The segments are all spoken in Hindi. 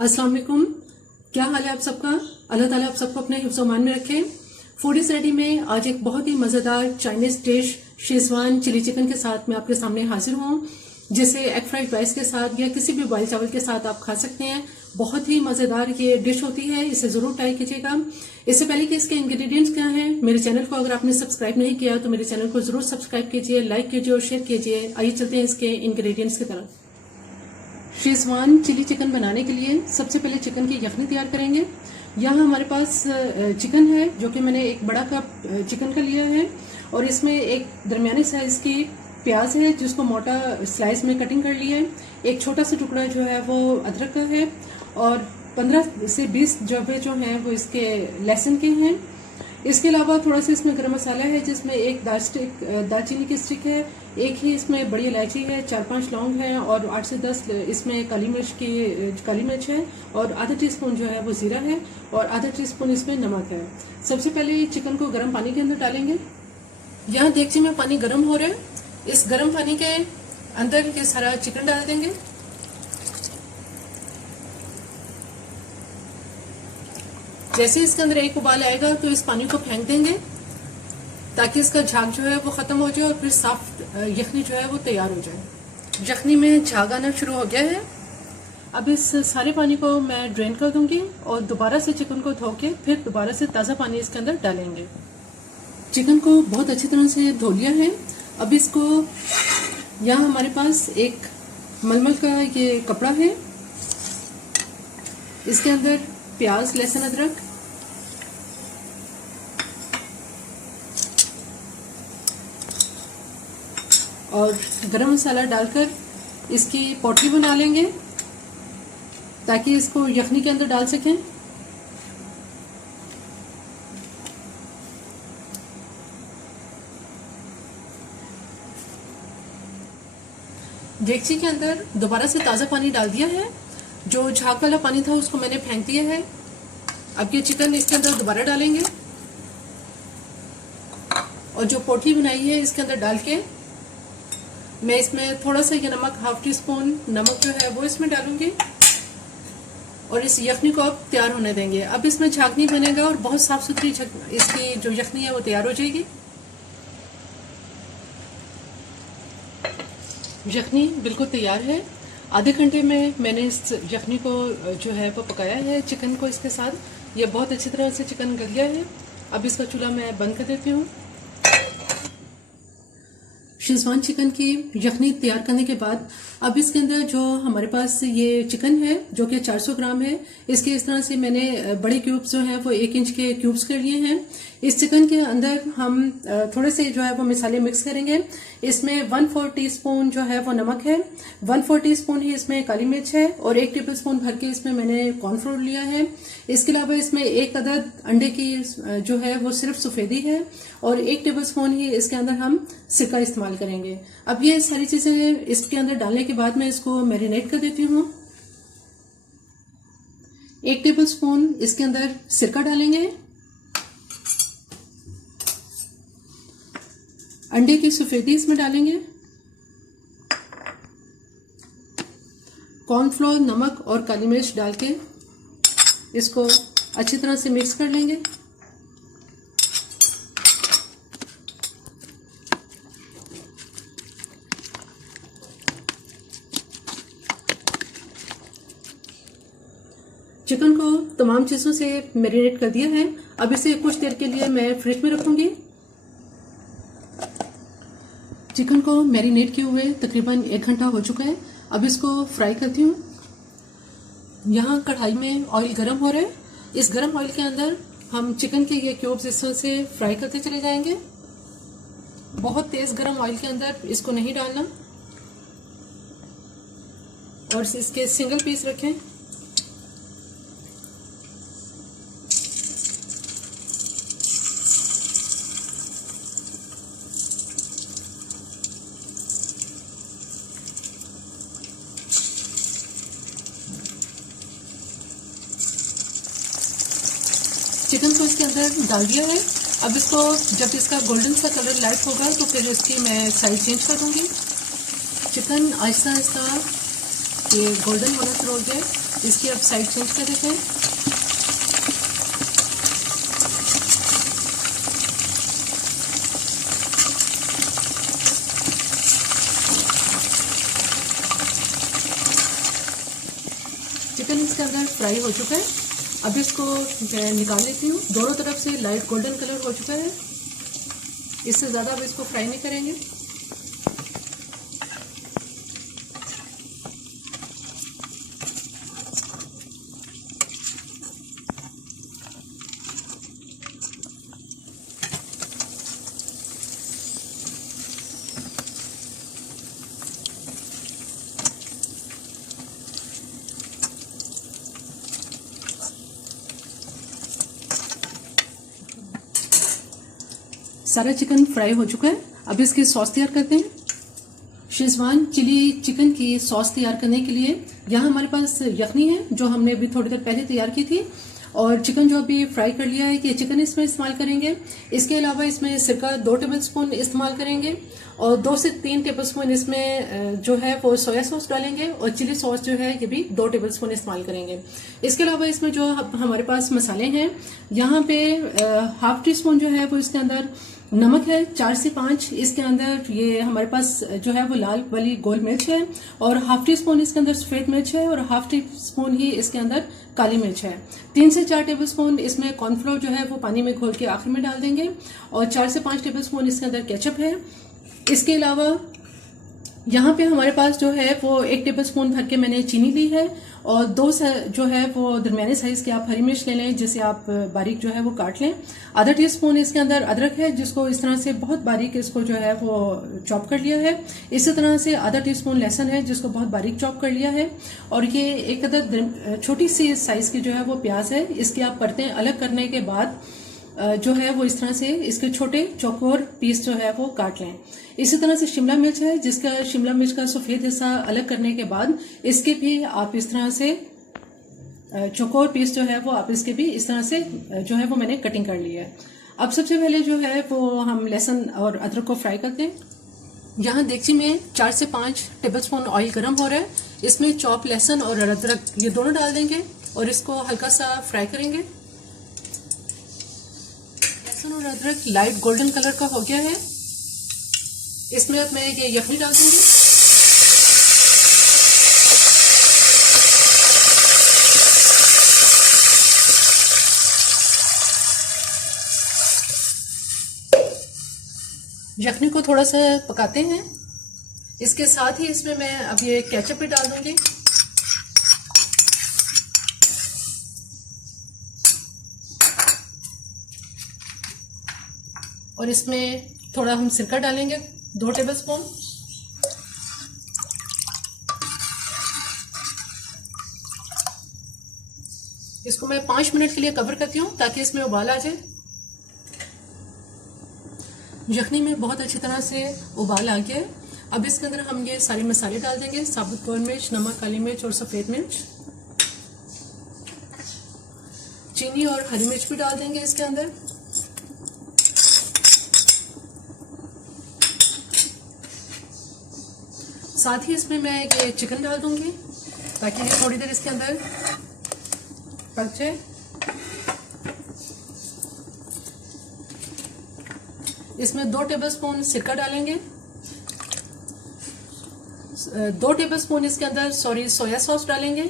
अस्सलाम वालेकुम। क्या हाल है आप सबका? अल्लाह ताला आप सबको अपने हिफ्ज़ मान में रखे। फूड इज रेडी में आज एक बहुत ही मज़ेदार Chinese dish Schezwan chilli chicken के साथ मैं आपके सामने हाजिर हूँ, जिसे एग फ्राइड राइस के साथ या किसी भी बॉइल चावल के साथ आप खा सकते हैं। बहुत ही मज़ेदार ये डिश होती है, इसे ज़रूर ट्राई कीजिएगा। इससे पहले कि इसके इंग्रेडिएंट्स क्या हैं, मेरे चैनल को अगर आपने सब्सक्राइब नहीं किया तो मेरे चैनल को ज़रूर सब्सक्राइब कीजिए, लाइक कीजिए और शेयर कीजिए। आइए चलते हैं इसके इंग्रेडिएंट्स की तरफ। शेजवान चिली चिकन बनाने के लिए सबसे पहले चिकन की यखनी तैयार करेंगे। यहाँ हमारे पास चिकन है, जो कि मैंने एक बड़ा कप चिकन का लिया है और इसमें एक दरमियानी साइज की प्याज है जिसको मोटा स्लाइस में कटिंग कर लिया है। एक छोटा सा टुकड़ा जो है वो अदरक का है और 15 से 20 जबे जो हैं वो इसके लहसुन के हैं। इसके अलावा थोड़ा सा इसमें गरम मसाला है, जिसमें एक दालचीनी की स्टिक है, एक ही इसमें बड़ी इलायची है, 4-5 लौंग है और 8 से 10 इसमें काली मिर्च है और आधा टीस्पून जो है वो जीरा है और आधा टीस्पून इसमें नमक है। सबसे पहले चिकन को गर्म पानी के अंदर डालेंगे। यहाँ देगची में पानी गर्म हो रहा है, इस गर्म पानी के अंदर ये सारा चिकन डाल देंगे। जैसे इसके अंदर एक उबाल आएगा तो इस पानी को फेंक देंगे ताकि इसका झाग जो है वो खत्म हो जाए और फिर साफ यखनी जो है वो तैयार हो जाए। यखनी में झाग आना शुरू हो गया है। अब इस सारे पानी को मैं ड्रेन कर दूंगी और दोबारा से चिकन को धो के फिर दोबारा से ताज़ा पानी इसके अंदर डालेंगे। चिकन को बहुत अच्छी तरह से धो लिया है। अब इसको यहाँ हमारे पास एक मलमल का ये कपड़ा है, इसके अंदर प्याज, लहसुन, अदरक और गरम मसाला डालकर इसकी पोटली बना लेंगे ताकि इसको यखनी के अंदर डाल सकें। डेगची के अंदर दोबारा से ताज़ा पानी डाल दिया है। जो झाग वाला पानी था उसको मैंने फेंक दिया है। अब ये चिकन इसके अंदर दोबारा डालेंगे और जो पोटली बनाई है इसके अंदर डाल के मैं इसमें थोड़ा सा ये नमक, 1/2 टीस्पून नमक जो है वो इसमें डालूंगी और इस यखनी को अब तैयार होने देंगे। अब इसमें झाग नहीं बनेगा और बहुत साफ सुथरी इसकी जो यखनी है वो तैयार हो जाएगी। यखनी बिल्कुल तैयार है। आधे घंटे में मैंने इस यखनी को जो है वो पकाया है चिकन को इसके साथ। ये बहुत अच्छी तरह से चिकन गल गया है। अब इसका चूल्हा मैं बंद कर देती हूँ। शेजवान चिकन की यखनी तैयार करने के बाद अब इसके अंदर जो हमारे पास ये चिकन है जो कि 400 ग्राम है, इसके इस तरह से मैंने बड़े क्यूब्स जो हैं वो 1 इंच के क्यूब्स कर लिए हैं। इस चिकन के अंदर हम थोड़े से जो है वो मसाले मिक्स करेंगे। इसमें 1/4 टीस्पून जो है वो नमक है, 1/4 टीस्पून ही इसमें काली मिर्च है और 1 टेबल स्पून भर के इसमें मैंने कॉर्नफ्लोर लिया है। इसके अलावा इसमें 1 अदद अंडे की जो है वो सिर्फ सफेदी है और 1 टेबल स्पून ही इसके अंदर हम सिरका इस्तेमाल करेंगे। अब ये सारी चीजें इसके अंदर डालने के बाद मैं इसको मैरिनेट कर देती हूँ। 1 टेबल स्पून इसके अंदर सिरका डालेंगे, अंडे की सफेदी इसमें डालेंगे, कॉर्नफ्लोर, नमक और काली मिर्च डाल के इसको अच्छी तरह से मिक्स कर लेंगे। चिकन को तमाम चीजों से मैरिनेट कर दिया है। अब इसे कुछ देर के लिए मैं फ्रिज में रखूंगी। चिकन को मैरिनेट किए हुए तकरीबन 1 घंटा हो चुका है। अब इसको फ्राई करती हूँ। यहाँ कढ़ाई में ऑयल गर्म हो रहा है। इस गर्म ऑयल के अंदर हम चिकन के ये क्यूब्स इस तरह से फ्राई करते चले जाएंगे। बहुत तेज गर्म ऑयल के अंदर इसको नहीं डालना और इसके सिंगल पीस रखें। चिकन को इसके अंदर डाल दिया है। अब इसको जब इसका गोल्डन सा कलर लाइट होगा तो फिर इसकी मैं साइज चेंज कर दूंगी। चिकन आहिस्ता आहिस्ता ये गोल्डन होना शुरू हो गया है। इसकी अब साइड चेंज कर देते हैं। चिकन इसके अंदर फ्राई हो चुका है। अब इसको मैं निकाल लेती हूँ। दोनों तरफ से लाइट गोल्डन कलर हो चुका है। इससे ज़्यादा अब इसको फ्राई नहीं करेंगे। सारा चिकन फ्राई हो चुका है। अब इसकी सॉस तैयार करते हैं। शेजवान चिली चिकन की सॉस तैयार करने के लिए यहाँ हमारे पास यखनी है जो हमने अभी थोड़ी देर पहले तैयार की थी, और चिकन जो अभी फ्राई कर लिया है कि चिकन इसमें इस्तेमाल करेंगे। इसके अलावा इसमें सिरका 2 टेबलस्पून इस्तेमाल करेंगे, और 2 से 3 टेबलस्पून इसमें जो है वो सोया सॉस डालेंगे, और चिली सॉस जो है ये भी 2 टेबलस्पून इस्तेमाल करेंगे। इसके अलावा इसमें जो हमारे पास मसाले हैं, यहाँ पे ½ टी स्पून जो है वो इसके अंदर नमक है, 4 से 5 इसके अंदर ये हमारे पास जो है वो लाल वाली गोल मिर्च है, और ½ टी स्पून इसके अंदर सफेद मिर्च है, और ½ टी स्पून ही इसके अंदर काली मिर्च है। 3 से 4 टेबलस्पून इसमें कॉर्नफ्लोर जो है वो पानी में घोल के आखिर में डाल देंगे, और 4 से 5 टेबलस्पून इसके अंदर केचप है। इसके अलावा यहाँ पे हमारे पास जो है वो 1 टेबलस्पून भर के मैंने चीनी ली है, और 2 जो है वो दरमियाने साइज के आप हरी मिर्च ले लें, जिसे आप बारीक जो है वो काट लें। ½ टी स्पून इसके अंदर अदरक है, जिसको इस तरह से बहुत बारीक इसको जो है वो चॉप कर लिया है। इसी तरह से ½ टी स्पून लहसुन है, जिसको बहुत बारीक चॉप कर लिया है। और ये एक अदर छोटी सी साइज की जो है वो प्याज है। इसकी आप परतें अलग करने के बाद जो है वो इस तरह से इसके छोटे चौकोर पीस जो है वो काट लें। इसी तरह से शिमला मिर्च है, जिसका शिमला मिर्च का सफेद हिस्सा अलग करने के बाद इसके भी आप इस तरह से चौकोर पीस जो है वो आप इसके भी इस तरह से जो है वो मैंने कटिंग कर ली है। अब सबसे पहले जो है वो हम लहसुन और अदरक को फ्राई करते हैं। यहाँ देगची में 4 से 5 टेबलस्पून ऑयल गर्म हो रहा है। इसमें चॉप लहसुन और अदरक ये दोनों डाल देंगे, और इसको हल्का सा फ्राई करेंगे। लहसुन और अदरक लाइट गोल्डन कलर का हो गया है। इसमें अब मैं ये यखनी डाल दूंगी। यखनी को थोड़ा सा पकाते हैं। इसके साथ ही इसमें मैं अब ये केचप भी डाल दूंगी। और इसमें थोड़ा हम सिरका डालेंगे, 2 टेबलस्पून। इसको मैं 5 मिनट के लिए कवर करती हूँ ताकि इसमें उबाल आ जाए। यखनी में बहुत अच्छी तरह से उबाल आ गया है। अब इसके अंदर हम ये सारे मसाले डाल देंगे, साबुत गोल मिर्च, नमक, काली मिर्च और सफेद मिर्च। चीनी और हरी मिर्च भी डाल देंगे इसके अंदर। साथ ही इसमें मैं ये चिकन डाल दूंगी ताकि ये थोड़ी देर इसके अंदर पक जाए। इसमें 2 टेबलस्पून सिरका डालेंगे, 2 टेबलस्पून इसके अंदर सोया सॉस डालेंगे,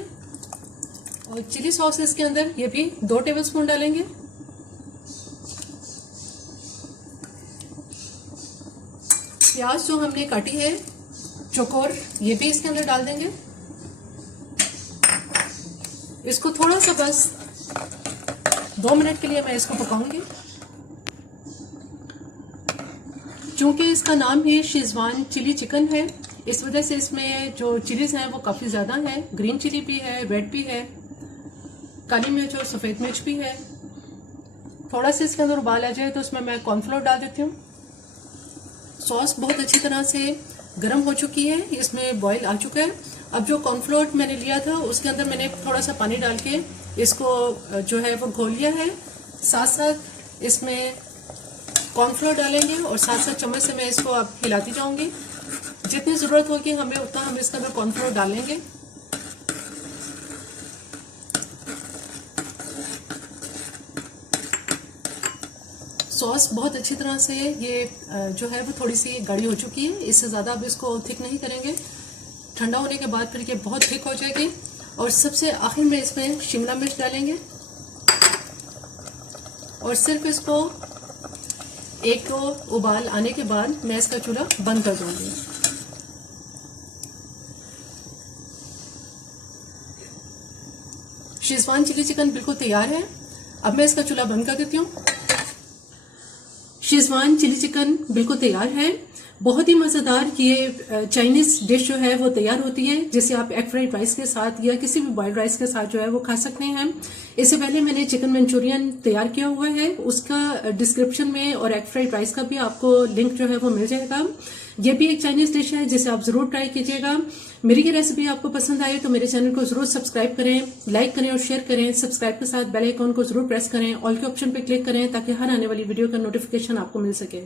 और चिली सॉस इसके अंदर ये भी 2 टेबलस्पून डालेंगे। प्याज जो हमने काटी है चौकोर, ये भी इसके अंदर डाल देंगे। इसको थोड़ा सा बस 2 मिनट के लिए मैं इसको पकाऊंगी। चूंकि इसका नाम ही शेजवान चिली चिकन है, इस वजह से इसमें जो चिलीज हैं वो काफ़ी ज़्यादा है। ग्रीन चिली भी है, रेड भी है, काली मिर्च और सफ़ेद मिर्च भी है। थोड़ा सा इसके अंदर उबाल आ जाए तो उसमें मैं कॉर्नफ्लोर डाल देती हूँ। सॉस बहुत अच्छी तरह से गर्म हो चुकी है, इसमें बॉईल आ चुका है। अब जो कॉर्नफ्लोर मैंने लिया था उसके अंदर मैंने थोड़ा सा पानी डाल के इसको जो है वो घोल लिया है। साथ साथ इसमें कॉर्नफ्लोर डालेंगे और साथ साथ चम्मच से मैं इसको अब हिलाती जाऊंगी। जितनी ज़रूरत होगी हमें उतना हम इसके अंदर कॉर्नफ्लोर डालेंगे। सॉस बहुत अच्छी तरह से ये जो है वो थोड़ी सी गाढ़ी हो चुकी है। इससे ज़्यादा अब इसको थिक नहीं करेंगे, ठंडा होने के बाद फिर ये बहुत थिक हो जाएगी। और सबसे आखिर में इसमें शिमला मिर्च डालेंगे और सिर्फ इसको 1-2 उबाल आने के बाद मैं इसका चूल्हा बंद कर दूंगी। शेजवान चिली चिकन बिल्कुल तैयार है। अब मैं इसका चूल्हा बंद कर देती हूँ। शेजवान चिली चिकन बिल्कुल तैयार है। बहुत ही मज़ेदार ये चाइनीज डिश जो है वो तैयार होती है, जिसे आप एग फ्राइड राइस के साथ या किसी भी बॉइल्ड राइस के साथ जो है वो खा सकते हैं। इससे पहले मैंने चिकन मंचूरियन तैयार किया हुआ है, उसका डिस्क्रिप्शन में और एग फ्राइड राइस का भी आपको लिंक जो है वो मिल जाएगा। ये भी एक चाइनीज डिश है जिसे आप जरूर ट्राई कीजिएगा। मेरी ये रेसिपी आपको पसंद आए तो मेरे चैनल को जरूर सब्सक्राइब करें, लाइक करें और शेयर करें। सब्सक्राइब के साथ बेल आइकॉन को जरूर प्रेस करें, ऑल के ऑप्शन पे क्लिक करें ताकि हर आने वाली वीडियो का नोटिफिकेशन आपको मिल सके।